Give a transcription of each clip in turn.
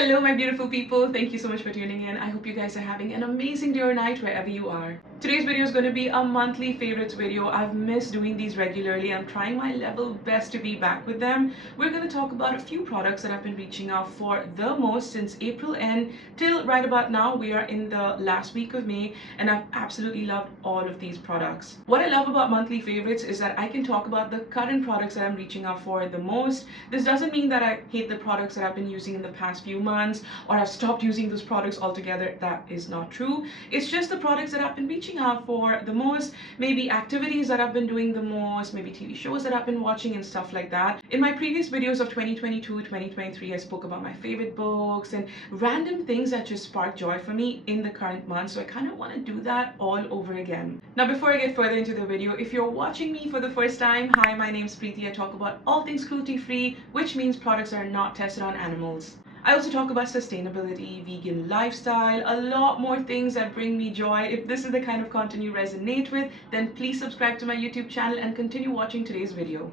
Hello my beautiful people, thank you so much for tuning in. I hope you guys are having an amazing day or night wherever you are. Today's video is going to be a monthly favorites video. I've missed doing these regularly. I'm trying my level best to be back with them. We're going to talk about a few products that I've been reaching out for the most since April end till right about now. We are in the last week of May and I've absolutely loved all of these products. What I love about monthly favorites is that I can talk about the current products that I'm reaching out for the most. This doesn't mean that I hate the products that I've been using in the past few months or I've stopped using those products altogether. That is not true. It's just the products that I've been reaching out for the most, maybe activities that I've been doing the most, maybe TV shows that I've been watching and stuff like that. In my previous videos of 2022, 2023, I spoke about my favorite books and random things that just spark joy for me in the current month. So I kind of want to do that all over again. Now, before I get further into the video, if you're watching me for the first time, hi, my name's Preiti. I talk about all things cruelty-free, which means products that are not tested on animals. I also talk about sustainability, vegan lifestyle, a lot more things that bring me joy. If this is the kind of content you resonate with, then please subscribe to my YouTube channel and continue watching today's video.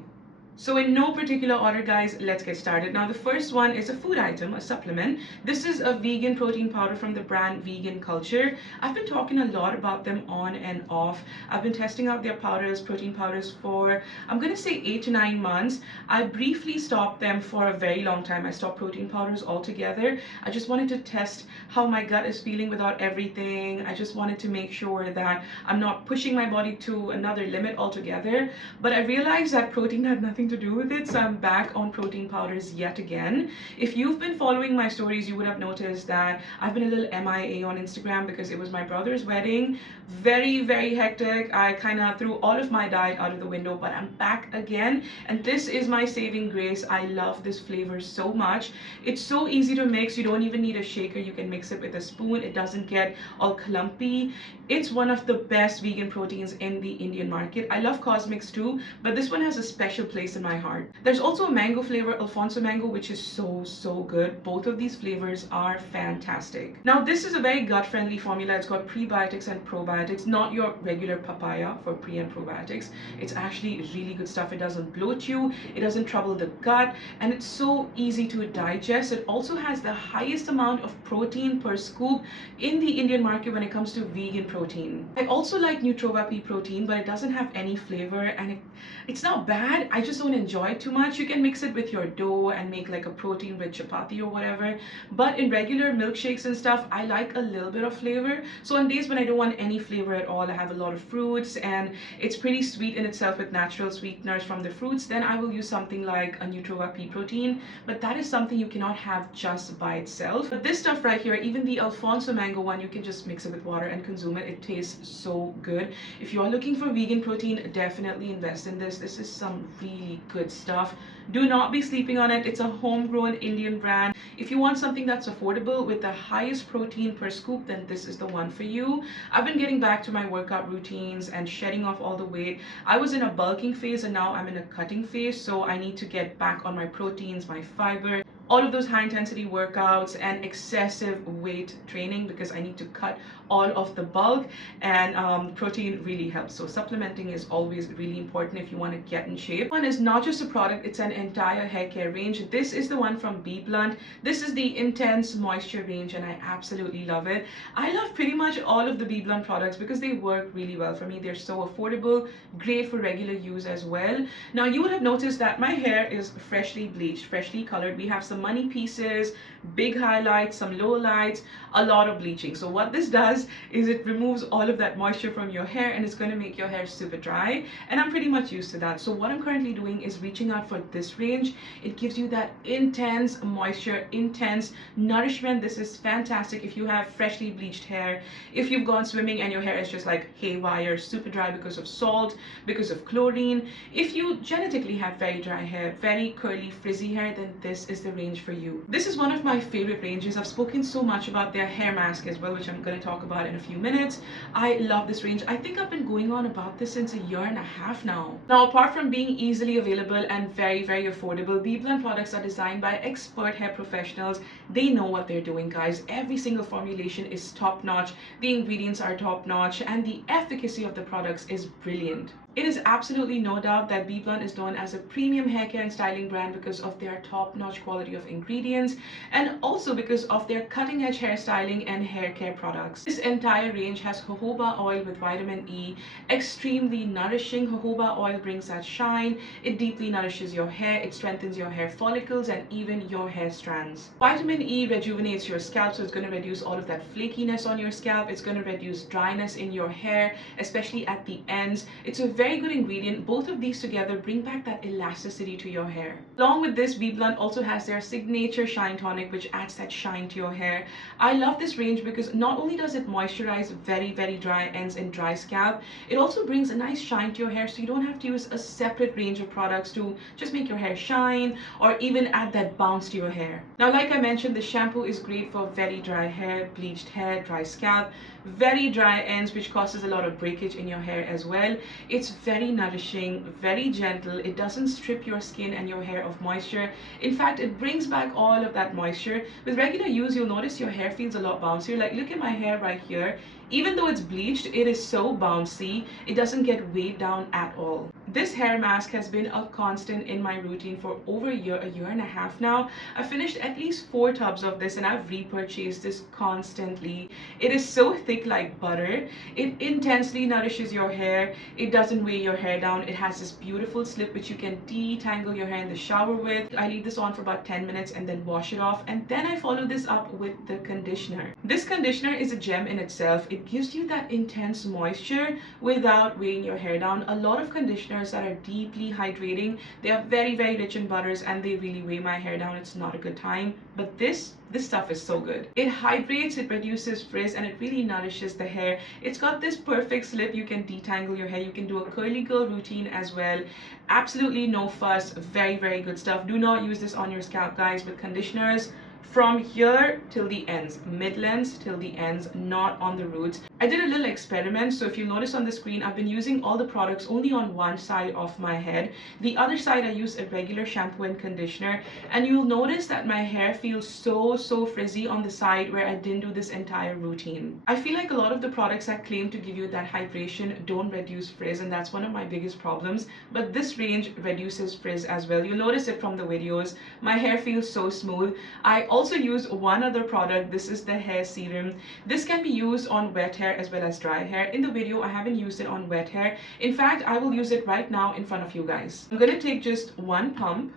So in no particular order, guys, let's get started. Now, the first one is a food item, a supplement. This is a vegan protein powder from the brand Vegan Culture. I've been talking a lot about them on and off. I've been testing out their powders, protein powders for, I'm going to say 8 to 9 months. I briefly stopped them for a very long time. I stopped protein powders altogether. I just wanted to test how my gut is feeling without everything. I just wanted to make sure that I'm not pushing my body to another limit altogether. But I realized that protein had nothing to do with it, so I'm back on protein powders yet again. If you've been following my stories, you would have noticed that I've been a little MIA on Instagram because it was my brother's wedding. Very hectic. I kind of threw all of my diet out of the window, but I'm back again, and this is my saving grace. I love this flavor so much. It's so easy to mix. You don't even need a shaker. You can mix it with a spoon. It doesn't get all clumpy. It's one of the best vegan proteins in the Indian market. I love Cosmix too, but this one has a special place in my heart. There's also a mango flavor, Alfonso mango, which is so good. Both of these flavors are fantastic. Now, this is a very gut-friendly formula. It's got prebiotics and probiotics, not your regular papaya for pre and probiotics. It's actually really good stuff. It doesn't bloat you, it doesn't trouble the gut, and it's so easy to digest. It also has the highest amount of protein per scoop in the Indian market when it comes to vegan protein. I also like Nutrova pea protein, but it doesn't have any flavor, and it's not bad. I just don't enjoy it too much. You can mix it with your dough and make like a protein rich chapati or whatever, but in regular milkshakes and stuff, I like a little bit of flavor. So on days when I don't want any flavor at all, I have a lot of fruits and it's pretty sweet in itself with natural sweeteners from the fruits, then I will use something like a Nutrova pea protein, but that is something you cannot have just by itself. But this stuff right here, even the Alfonso mango one, you can just mix it with water and consume it. It tastes so good. If you are looking for vegan protein, definitely invest in this. This is some really good stuff. Do not be sleeping on it. It's a homegrown Indian brand. If you want something that's affordable with the highest protein per scoop, then this is the one for you. I've been getting back to my workout routines and shedding off all the weight. I was in a bulking phase and now I'm in a cutting phase, so I need to get back on my proteins, my fiber, all of those high intensity workouts and excessive weight training because I need to cut all of the bulk, and protein really helps. So supplementing is always really important if you want to get in shape. One is not just a product, it's an entire hair care range. This is the one from Be Blunt. This is the Intense Moisture range and I absolutely love it. I love pretty much all of the Be Blunt products because they work really well for me. They're so affordable, great for regular use as well. Now, you would have noticed that my hair is freshly bleached, freshly colored. We have some money pieces, big highlights, some lowlights, a lot of bleaching. So what this does is it removes all of that moisture from your hair and it's going to make your hair super dry, and I'm pretty much used to that. So what I'm currently doing is reaching out for this range. It gives you that intense moisture, intense nourishment. This is fantastic if you have freshly bleached hair, if you've gone swimming and your hair is just like haywire, super dry because of salt, because of chlorine. If you genetically have very dry hair, very curly frizzy hair, then this is the range for you. This is one of my favorite ranges. I've spoken so much about their hair mask as well, which I'm going to talk about in a few minutes. I love this range. I think I've been going on about this since a year and a half now. Now, apart from being easily available and very affordable, Be Blunt products are designed by expert hair professionals. They know what they're doing, guys. Every single formulation is top notch. The ingredients are top notch and the efficacy of the products is brilliant. It is absolutely no doubt that BBlunt is known as a premium hair care and styling brand because of their top-notch quality of ingredients and also because of their cutting-edge hairstyling and hair care products. This entire range has jojoba oil with vitamin E, extremely nourishing. Jojoba oil brings that shine, it deeply nourishes your hair, it strengthens your hair follicles and even your hair strands. Vitamin E rejuvenates your scalp, so it's going to reduce all of that flakiness on your scalp. It's going to reduce dryness in your hair, especially at the ends. It's a very good ingredient. Both of these together bring back that elasticity to your hair. Along with this, BBlunt also has their signature shine tonic, which adds that shine to your hair. I love this range because not only does it moisturize very dry ends and dry scalp, it also brings a nice shine to your hair, so you don't have to use a separate range of products to just make your hair shine or even add that bounce to your hair. Now, like I mentioned, the shampoo is great for very dry hair, bleached hair, dry scalp, very dry ends, which causes a lot of breakage in your hair as well. It's very nourishing, very gentle. It doesn't strip your skin and your hair of moisture. In fact, it brings back all of that moisture. With regular use, you'll notice your hair feels a lot bouncier. Like, look at my hair right here. Even though it's bleached, it is so bouncy. It doesn't get weighed down at all. This hair mask has been a constant in my routine for over a year and a half now. I finished at least 4 tubs of this and I've repurchased this constantly. It is so thick like butter. It intensely nourishes your hair. It doesn't weigh your hair down. It has this beautiful slip which you can detangle your hair in the shower with. I leave this on for about 10 minutes and then wash it off, and then I follow this up with the conditioner. This conditioner is a gem in itself. It gives you that intense moisture without weighing your hair down. A lot of conditioners that are deeply hydrating, they are very rich in butters and they really weigh my hair down. It's not a good time, but this stuff is so good. It hydrates, it reduces frizz, and it really nourishes the hair. It's got this perfect slip. You can detangle your hair. You can do a curly girl routine as well. Absolutely no fuss. Very good stuff. Do not use this on your scalp, guys. With conditioners, from here till the ends, mid-lengths till the ends, not on the roots. I did a little experiment, so if you notice on the screen, I've been using all the products only on one side of my head. The other side I use a regular shampoo and conditioner, and you'll notice that my hair feels so frizzy on the side where I didn't do this entire routine. I feel like a lot of the products that claim to give you that hydration don't reduce frizz, and that's one of my biggest problems, but this range reduces frizz as well. You'll notice it from the videos. My hair feels so smooth. I also use one other product. This is the hair serum. This can be used on wet hair as well as dry hair. In the video, I haven't used it on wet hair. In fact, I will use it right now in front of you guys. I'm going to take just one pump,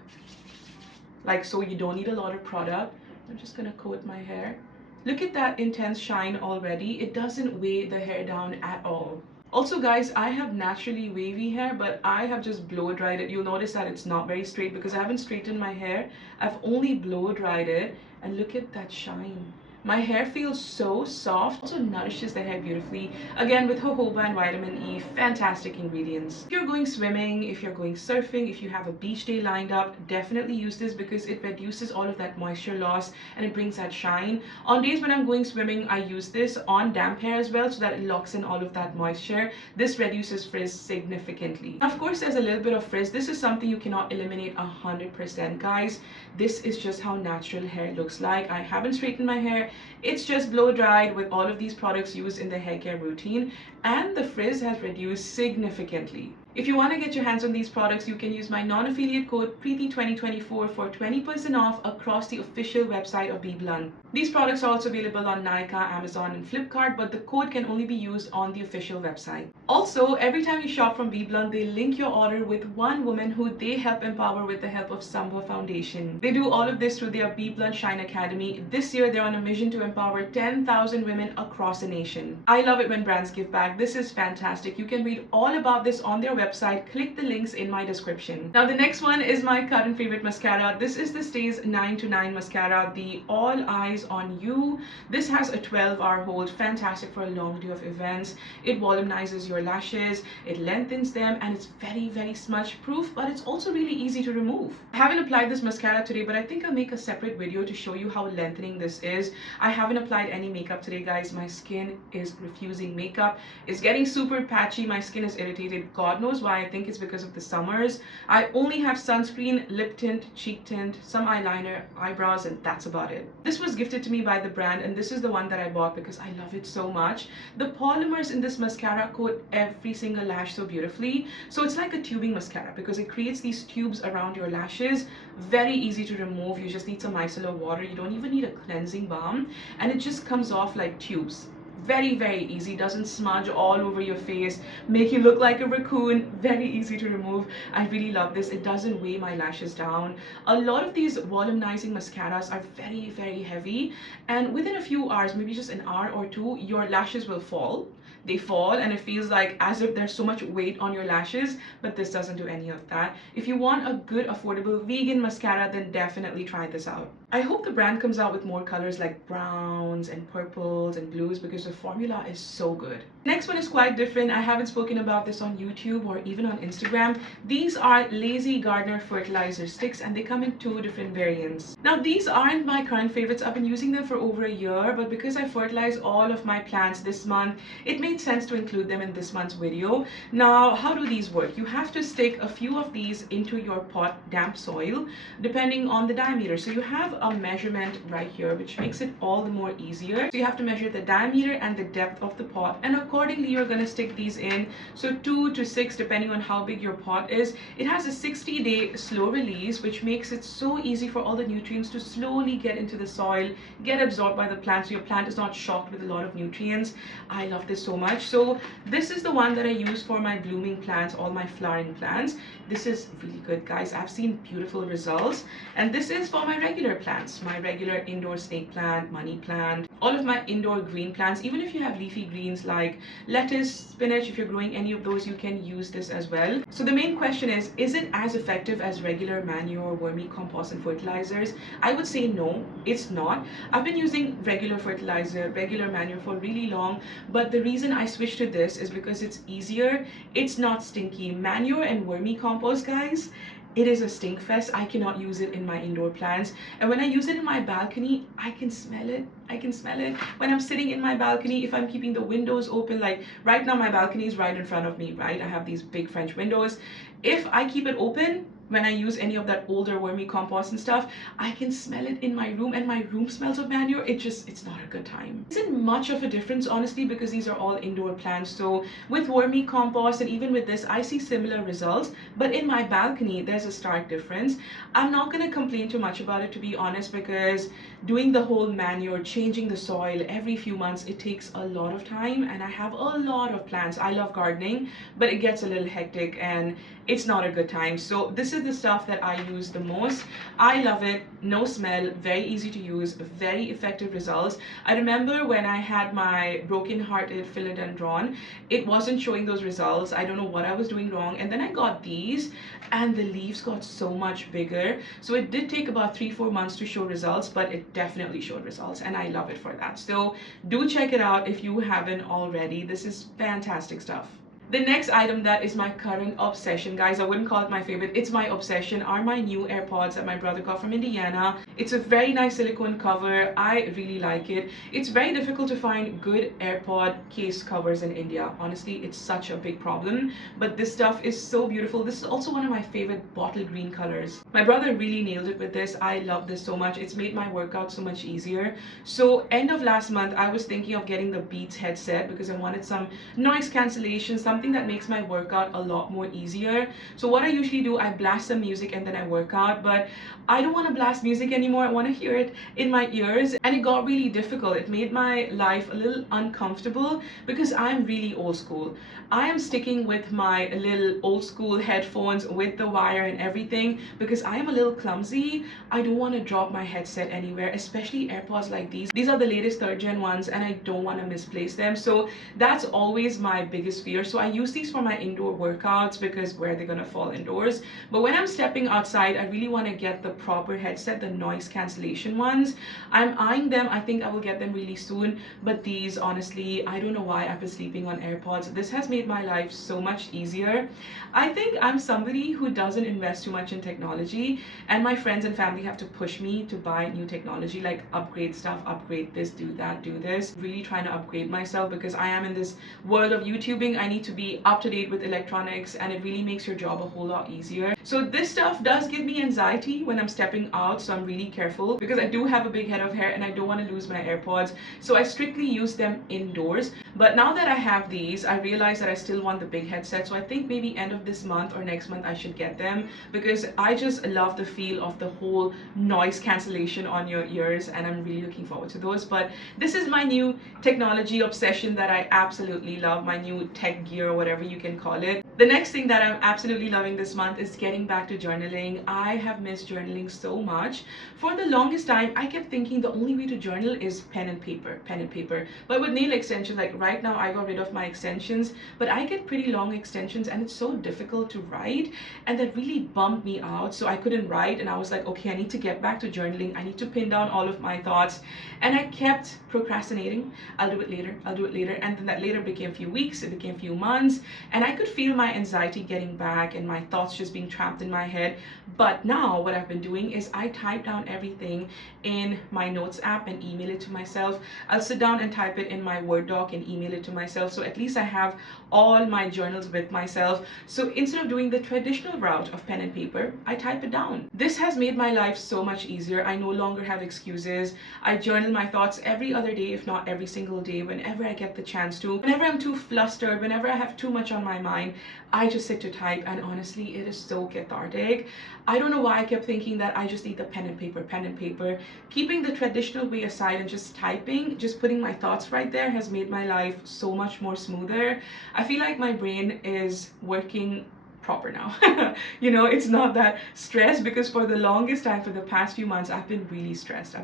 like so. You don't need a lot of product. I'm just going to coat my hair. Look at that intense shine already. It doesn't weigh the hair down at all. Also, guys, I have naturally wavy hair, but I have just blow dried it. You'll notice that it's not very straight because I haven't straightened my hair. I've only blow dried it, and look at that shine. My hair feels so soft. Also nourishes the hair beautifully. Again, with jojoba and vitamin E, fantastic ingredients. If you're going swimming, if you're going surfing, if you have a beach day lined up, definitely use this because it reduces all of that moisture loss and it brings that shine. On days when I'm going swimming, I use this on damp hair as well so that it locks in all of that moisture. This reduces frizz significantly. Of course, there's a little bit of frizz. This is something you cannot eliminate 100%, guys. This is just how natural hair looks like. I haven't straightened my hair. It's just blow dried with all of these products used in the hair care routine, and the frizz has reduced significantly. If you want to get your hands on these products, you can use my non-affiliate code Preiti2024 for 20% off across the official website of BBlunt. These products are also available on Nykaa, Amazon, and Flipkart, but the code can only be used on the official website. Also, every time you shop from BBlunt, they link your order with one woman who they help empower with the help of Sambha Foundation. They do all of this through their BBlunt Shine Academy. This year, they're on a mission to empower 10,000 women across the nation. I love it when brands give back. This is fantastic. You can read all about this on their website. Click the links in my description. Now, the next one is my current favorite mascara. This is the Stays 9 to 9 mascara, the All Eyes on You. This has a 12-hour hold, fantastic for a long day of events. It volumizes your lashes, it lengthens them, and it's very smudge proof, but it's also really easy to remove. I haven't applied this mascara today, but I think I'll make a separate video to show you how lengthening this is. I haven't applied any makeup today, guys. My skin is refusing makeup. It's getting super patchy. My skin is irritated. God knows windows. Why? I think it's because of the summers. I only have sunscreen, lip tint, cheek tint, some eyeliner, eyebrows, and that's about it. This was gifted to me by the brand, and this is the one that I bought because I love it so much. The polymers in this mascara coat every single lash so beautifully. So it's like a tubing mascara because it creates these tubes around your lashes. Very easy to remove. You just need some micellar water. You don't even need a cleansing balm, and it just comes off like tubes. Very, very easy. Doesn't smudge all over your face, make you look like a raccoon. Very easy to remove. I really love this. It doesn't weigh my lashes down. A lot of these volumizing mascaras are very, very heavy, and within a few hours, maybe just an hour or two, your lashes will fall. They fall and it feels like as if there's so much weight on your lashes, but this doesn't do any of that. If you want a good affordable vegan mascara, then definitely try this out. I hope the brand comes out with more colors like browns and purples and blues because the formula is so good. Next one is quite different. I haven't spoken about this on YouTube or even on Instagram. These are Lazy Gardener fertilizer sticks, and they come in 2 different variants. Now these aren't my current favorites. I've been using them for over a year, but because I fertilize all of my plants this month, it made sense to include them in this month's video. Now, how do these work? You have to stick a few of these into your pot damp soil depending on the diameter. So you have a measurement right here, which makes it all the more easier. So you have to measure the diameter and the depth of the pot, and accordingly you're going to stick these in. So 2 to 6 depending on how big your pot is. It has a 60-day slow release, which makes it so easy for all the nutrients to slowly get into the soil, get absorbed by the plant, so your plant is not shocked with a lot of nutrients. I love this so much. So this is the one that I use for my blooming plants, all my flowering plants. This is really good, guys. I've seen beautiful results. And this is for my regular plants, my regular indoor snake plant, money plant, all of my indoor green plants. Even if you have leafy greens like lettuce, spinach, if you're growing any of those, you can use this as well. So the main question is it as effective as regular manure, vermicompost and fertilizers? I would say no, it's not. I've been using regular fertilizer, regular manure for really long, but the reason I switched to this is because it's easier. It's not stinky. Manure and vermicompost, guys, it is a stink fest. I cannot use it in my indoor plants, and when I use it in my balcony, I can smell it. I can smell it when I'm sitting in my balcony. If I'm keeping the windows open, like right now my balcony is right in front of me, right? I have these big French windows. If I keep it open when I use any of that older vermicompost and stuff, I can smell it in my room, and my room smells of manure. It's not a good time. Isn't much of a difference, honestly, because these are all indoor plants. So with vermicompost and even with this, I see similar results, but in my balcony there's a stark difference. I'm not going to complain too much about it, to be honest, because doing the whole manure, changing the soil every few months, it takes a lot of time, and I have a lot of plants. I love gardening, but it gets a little hectic and it's not a good time. So this is the stuff that I use the most. I love it. No smell, very easy to use, very effective results. I remember when I had my broken-hearted philodendron, it wasn't showing those results. I don't know what I was doing wrong, and then I got these and the leaves got so much bigger. So it did take about 3-4 months to show results, but it definitely showed results, and I love it for that. So do check it out if you haven't already. This is fantastic stuff. The next item that is my current obsession, guys, I wouldn't call it my favorite, it's my obsession, are my new AirPods that my brother got from Indiana. It's a very nice silicone cover. I really like it. It's very difficult to find good AirPod case covers in India. Honestly, it's such a big problem, but this stuff is so beautiful. This is also one of my favorite bottle green colors. My brother really nailed it with this. I love this so much. It's made my workout so much easier. So end of last month, I was thinking of getting the Beats headset because I wanted some noise cancellation, something that makes my workout a lot more easier. So what I usually do, I blast some music and then I work out, but I don't want to blast music anymore. I want to hear it in my ears, and it got really difficult. It made my life a little uncomfortable because I'm really old school. I am sticking with my little old school headphones with the wire and everything because I am a little clumsy. I don't want to drop my headset anywhere, especially AirPods like these. These are the latest 3rd gen ones, and I don't want to misplace them. So that's always my biggest fear. So I use these for my indoor workouts because where they're gonna fall indoors. But when I'm stepping outside, I really want to get the proper headset, the noise cancellation ones. I'm eyeing them. I think I will get them really soon. But these, honestly, I don't know why I've been sleeping on AirPods. This has made my life so much easier. I think I'm somebody who doesn't invest too much in technology, and my friends and family have to push me to buy new technology, like upgrade stuff, upgrade this, do that, do this. Really trying to upgrade myself because I am in this world of YouTubing. I need to be be up to date with electronics, and it really makes your job a whole lot easier. So this stuff does give me anxiety when I'm stepping out, so I'm really careful because I do have a big head of hair and I don't want to lose my AirPods, so I strictly use them indoors. But now that I have these, I realize that I still want the big headset, so I think maybe end of this month or next month I should get them, because I just love the feel of the whole noise cancellation on your ears, and I'm really looking forward to those. But this is my new technology obsession that I absolutely love, my new tech gear or whatever you can call it. The next thing that I'm absolutely loving this month is getting back to journaling. I have missed journaling so much. For the longest time, I kept thinking the only way to journal is pen and paper. But with nail extensions, like right now I got rid of my extensions, but I get pretty long extensions and it's so difficult to write, and that really bummed me out. So I couldn't write, and I was like, okay, I need to get back to journaling. I need to pin down all of my thoughts, and I kept procrastinating. I'll do it later, and then that later became a few weeks, it became a few months, and I could feel my anxiety getting back and my thoughts just being trapped in my head. But now what I've been doing is I type down everything in my notes app and email it to myself. I'll sit down and type it in my Word doc and email it to myself, so at least I have all my journals with myself. So instead of doing the traditional route of pen and paper, I type it down. This has made my life so much easier. I no longer have excuses. I journal my thoughts every other day, if not every single day, whenever I get the chance to. Whenever I'm too flustered, whenever I have too much on my mind, I just sit to type, and honestly, it is so cathartic. I don't know why I kept thinking that I just need the pen and paper. Keeping the traditional way aside and just typing, just putting my thoughts right there, has made my life so much more smoother. I feel like my brain is working proper now. You know, it's not that stressed, because for the longest time, for the past few months, I've been really stressed.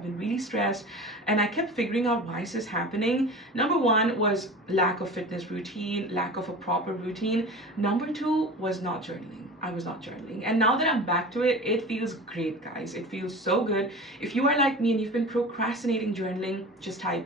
And I kept figuring out why is this happening. Number one was lack of fitness routine, lack of a proper routine. Number two was not journaling. I was not journaling, and now that I'm back to it, it feels great, guys. It feels so good. If you are like me and you've been procrastinating journaling, just type,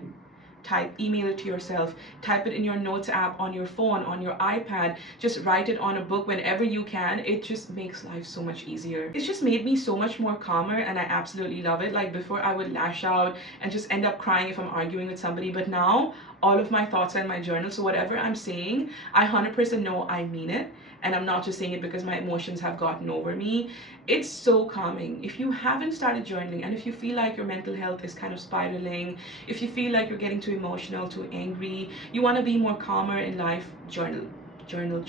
email it to yourself, type it in your notes app, on your phone, on your iPad, just write it on a book whenever you can. It just makes life so much easier. It's just made me so much more calmer, and I absolutely love it. Like before, I would lash out and just end up crying if I'm arguing with somebody, but now all of my thoughts are in my journal, so whatever I'm saying, I 100% know I mean it, and I'm not just saying it because my emotions have gotten over me. It's so calming. If you haven't started journaling, and if you feel like your mental health is kind of spiraling, if you feel like you're getting too emotional, too angry, you want to be more calmer in life, journal. Journal.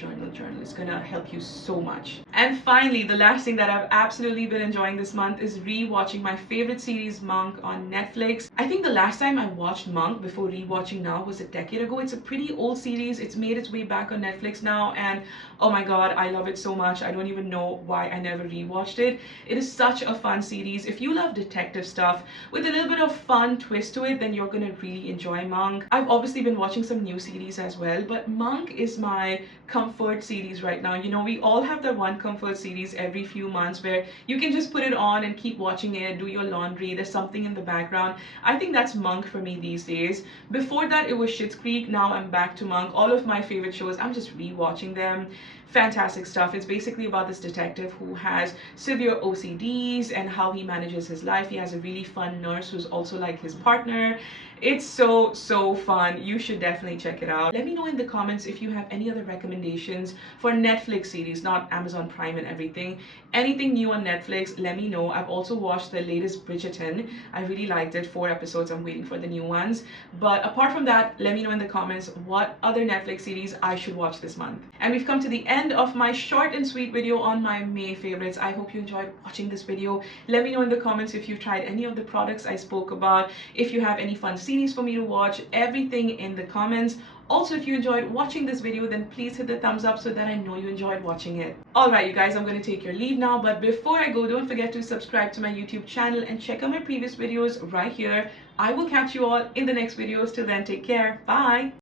It's gonna help you so much. And finally, the last thing that I've absolutely been enjoying this month is re-watching my favorite series, Monk, on Netflix. I think the last time I watched Monk before re-watching now was a decade ago. It's a pretty old series. It's made its way back on Netflix now, and oh my god, I love it so much. I don't even know why I never re-watched it. It is such a fun series. If you love detective stuff with a little bit of fun twist to it, then you're gonna really enjoy Monk. I've obviously been watching some new series as well, but Monk is my comfort series right now. You know, we all have that one comfort series every few months where you can just put it on and keep watching it, do your laundry, there's something in the background. I think that's Monk for me these days. Before that, it was Schitt's Creek. Now I'm back to Monk. All of my favorite shows, I'm just re-watching them. Fantastic stuff. It's basically about this detective who has severe OCDs and how he manages his life. He has a really fun nurse who's also like his partner. It's so fun. You should definitely check it out. Let me know in the comments if you have any other recommendations for Netflix series, not Amazon Prime and everything. Anything new on Netflix, let me know. I've also watched the latest Bridgerton. I really liked it. 4 episodes. I'm waiting for the new ones. But apart from that, let me know in the comments what other Netflix series I should watch this month. And we've come to the end of my short and sweet video on my May favorites. I hope you enjoyed watching this video. Let me know in the comments if you've tried any of the products I spoke about, if you have any fun series for me to watch, everything in the comments. Also, if you enjoyed watching this video, then please hit the thumbs up so that I know you enjoyed watching it. Alright, you guys, I'm going to take your leave now, but before I go, don't forget to subscribe to my YouTube channel and check out my previous videos right here. I will catch you all in the next videos. Till then, take care. Bye!